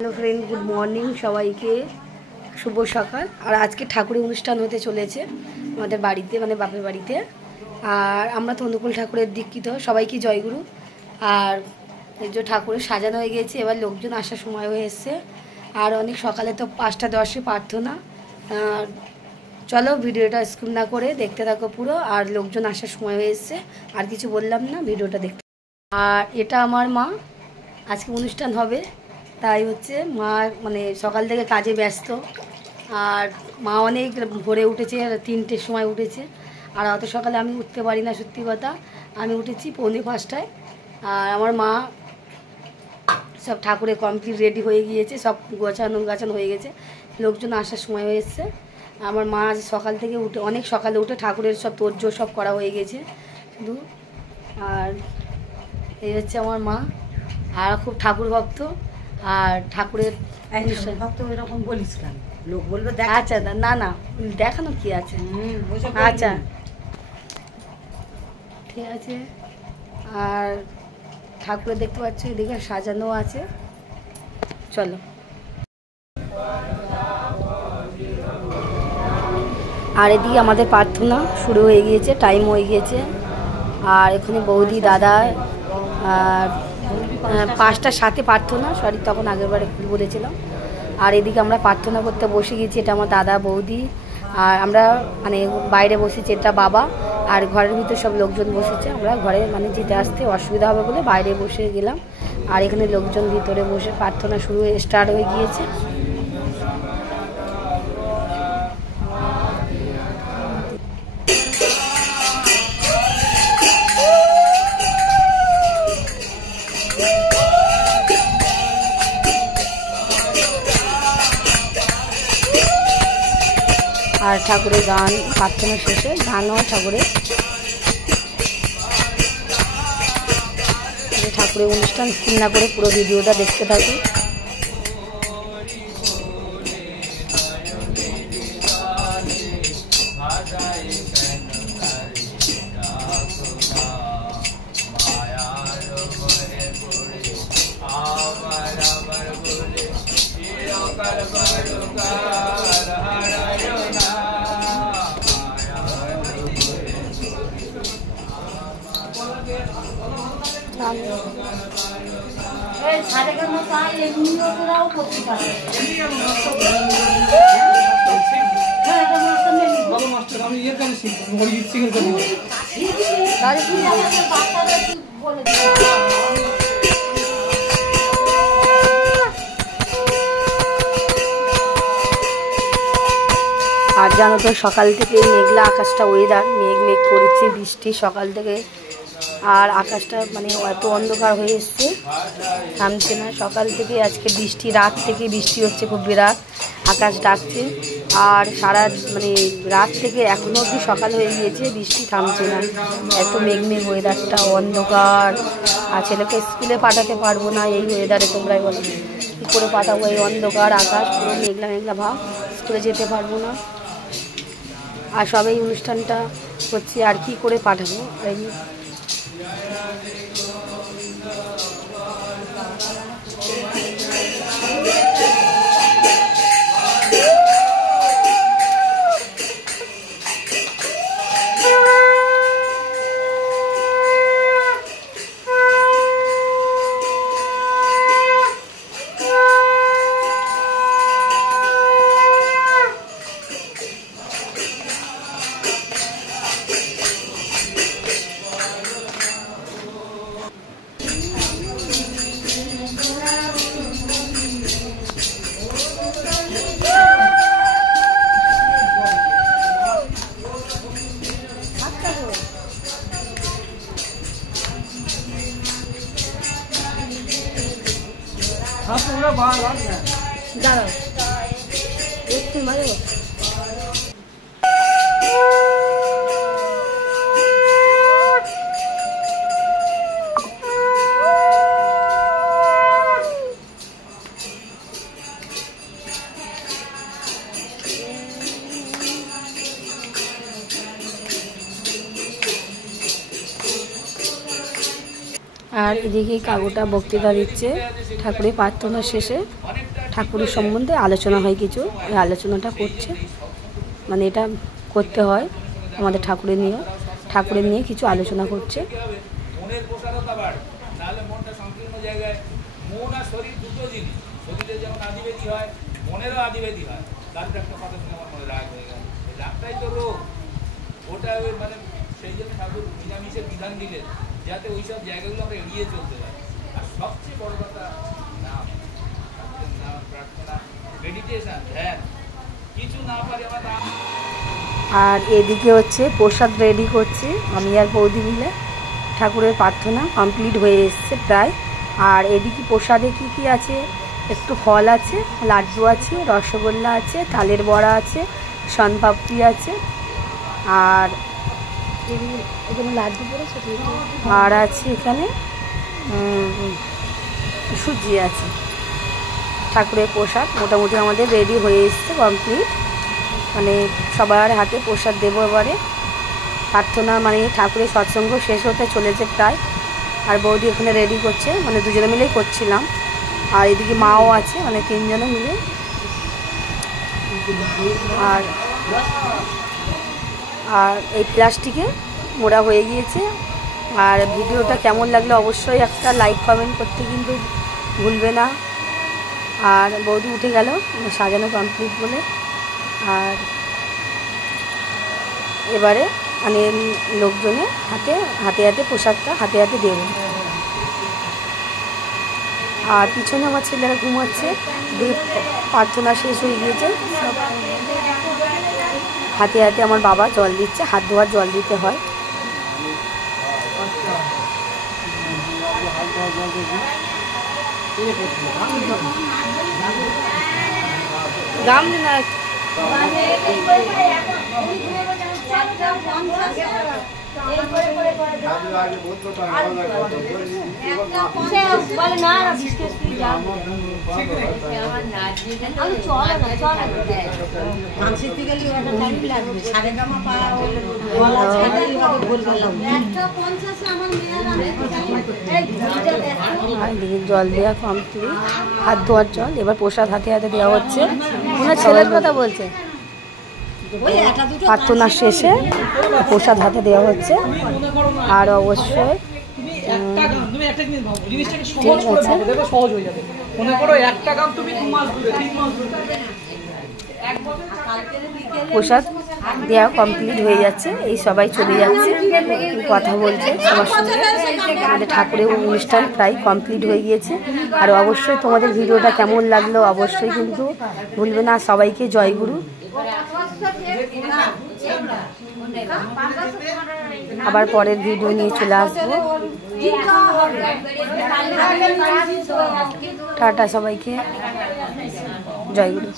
Hello friend, good morning सबाइके शुभ सकाल। और आज के ठाकुर अनुष्ठान होते चलेছে আমাদের বাড়িতে, মানে বাপের বাড়িতে। আর আমরা তো অনুকূল ঠাকুরের দীক্ষিত, সবাইকে জয়গুরু। আর এই যে ঠাকুরের সাজানো হয়ে গেছে, এবার লোকজন আসার সময় হয়ে এসছে। আর অনেক সকালে তো 5টা 10-এ প্রার্থনা। চলো ভিডিওটা স্কিপ না করে দেখতে থাকো পুরো। আর লোকজন আসার সময় হয়ে এসছে, আর কিছু বললাম না, ভিডিওটা দেখতে। আর এটা আমার মা, আজকে অনুষ্ঠান হবে তাই হচ্ছে। মা মানে সকাল থেকে কাজে ব্যস্ত। আর মা অনেক ভোরে উঠেছে, 3টের সময় উঠেছে। আর অত সকালে আমি উঠতে পারি না, সত্যি কথা। আমি উঠেছি 4:45টায়। আর আমার মা সব ঠাকুরের কমপ্লিট রেডি হয়ে গিয়েছে, সব গাছানো হয়ে গেছে, লোকজন আসার সময় হয়ে এসছে। আমার মা আজ সকাল থেকে উঠে, অনেক সকালে উঠে ঠাকুরের সব তোড়জোড় সব করা হয়ে গেছে শুধু। আর এই হচ্ছে আমার মা, আর খুব ঠাকুর ভক্ত। আর ঠাকুরের ভক্ত এরকম বলিস কেন? লোক বলবে আচ্ছা না না, দেখানো কি আছে। আচ্ছা ঠিক আছে। আর ঠাকুরের দেখতে পাচ্ছ এদিকে সাজানো আছে, চলো। আর এদিকে আমাদের প্রার্থনা শুরু হয়ে গিয়েছে, টাইম হয়ে গিয়েছে। আর এখানে বৌদি দাদা, আর 5টার সাথে প্রার্থনা, সরি তখন আগেরবারে ভুল বলেছিলাম। আর এদিকে আমরা প্রার্থনা করতে বসে গেছি, এটা আমার দাদা বৌদি। আর আমরা মানে বাইরে বসেছি, এটা বাবা। আর ঘরের ভিতর সব লোকজন বসেছে, আমরা ঘরে মানে যেতে আসতে অসুবিধা হবে বলে বাইরে বসে গেলাম। আর এখানে লোকজন ভিতরে বসে প্রার্থনা স্টার্ট হয়ে গিয়েছে। আর ঠাকুরের গান, প্রার্থনা শেষে গান হয় ঠাকুরের। ঠাকুরের অনুষ্ঠান স্কিপ না করে পুরো ভিডিওটা দেখতে থাকি। আর জানো তো সকাল থেকে মেঘলা আকাশটা, ওয়েদার মেঘ করেছে, বৃষ্টি সকাল থেকে। আর আকাশটা মানে এত অন্ধকার হয়ে এসছে, থামছে না সকাল থেকে। আজকে বৃষ্টি, রাত থেকে বৃষ্টি হচ্ছে, খুব বিরাট আকাশ ডাকছে। আর সারা মানে রাত থেকে এখনও অবধি সকাল হয়ে গিয়েছে, বৃষ্টি থামছে না। এত মেঘ ওয়েদারটা, অন্ধকার। আর ছেলেকে স্কুলে পাঠাতে পারবো না এই ওয়েদারে, তোমরাই বলো কী করে পাঠাবো? এই অন্ধকার আকাশ, পুরো মেঘলা ভাব, স্কুলে যেতে পারবো না। আর সবাই অনুষ্ঠানটা হচ্ছে, আর কি করে পাঠাবো? এই দাঁড়াও একটু মারো। আর এদিকে কাকুটা বক্তৃতা দিচ্ছে ঠাকুরের প্রার্থনা শেষে। ঠাকুরের সম্বন্ধে আলোচনা হয় কিছু, ওই আলোচনাটা করছে, মানে এটা করতে হয় আমাদের ঠাকুরের নিয়ে কিছু আলোচনা করছে। মনের প্রসারতা বাড়ে, নাহলে মনটা সংকীর্ণ জায়গায়। মন আর শরীর দুটো জিনিস, শরীরে যেমন আদিবেদী হয় মনেরও আদিবেদী হয়। তার একটা কথা শুনে আমার মনে রাগ হয়ে গেল, রাগটাই তো রোগ। ওটা মানে সেই জন্য ঠাকুর নিরামিষের বিধান দিলেন যাতে ওই সব জায়গাগুলো আমরা এড়িয়ে চলতে পারি। আর সবচেয়ে বড় কথা নাম, নাম, প্রার্থনা, মেডিটেশন, ধ্যান, কিছু না পারে আমার নাম। আর এদিকে হচ্ছে প্রসাদ রেডি করছি আমি আর বৌদি মিলে। ঠাকুরের প্রার্থনা কমপ্লিট হয়ে এসছে প্রায়। আর এদিকে প্রসাদে কি কি আছে, একটু ফল আছে, লাড্ডু আছে, রসগোল্লা আছে, তালের বড়া আছে, শনপাপড়ি আছে, আর এখানে লাড্ডু পড়েছে, আর আছে এখানে সুজি আছে। ঠাকুরের প্রসাদ মোটামুটি আমাদের রেডি হয়ে এসছে কমপ্লিট, মানে সবার হাতে প্রসাদ দেবো এবারে। প্রার্থনা মানে ঠাকুরের সৎসঙ্গ শেষ হতে চলেছে প্রায়। আর বৌদি এখানে রেডি করছে, মানে দুজনে মিলেই করছিলাম। আর এদিকে মাও আছে, মানে তিনজনে মিলে। আর এই প্লাস্টিকে মোড়া হয়ে গিয়েছে। আর ভিডিওটা কেমন লাগলো অবশ্যই একটা লাইক কমেন্ট করতে কিন্তু ভুলবে না। আর বৌদি উঠে গেল সাজানো কমপ্লিট বলে। আর এবারে মানে লোকজনের হাতে হাতে প্রসাদটা হাতে দেব। আর পিছনে আমার ছেলেরা ঘুমাচ্ছে, প্রার্থনা শেষ হয়ে গিয়েছে। হাতে আমার বাবা জল দিচ্ছে, হাত ধোয়ার জল দিতে হয়। গাম না জল দেওয়া কমপ্লিট, হাত ধোয়ার জল। এবার প্রসাদ হাতে দেওয়া হচ্ছে। ওনার ছেলের কথা বলছে। প্রার্থনার শেষে প্রসাদ হাতে দেওয়া হচ্ছে। আর অবশ্যই প্রসাদ দেওয়া কমপ্লিট হয়ে যাচ্ছে। এই সবাই চলে যাচ্ছে, কথা বলছে সবার সঙ্গে। আমাদের ঠাকুরের অনুষ্ঠান প্রায় কমপ্লিট হয়ে গিয়েছে। আর অবশ্যই তোমাদের ভিডিওটা কেমন লাগলো অবশ্যই কিন্তু ভুলবে না। সবাইকে জয়গুরু। আবার পরের ভিডিও নিয়ে চলে আসবো। টাটা সবাইকে, জয়গুরু।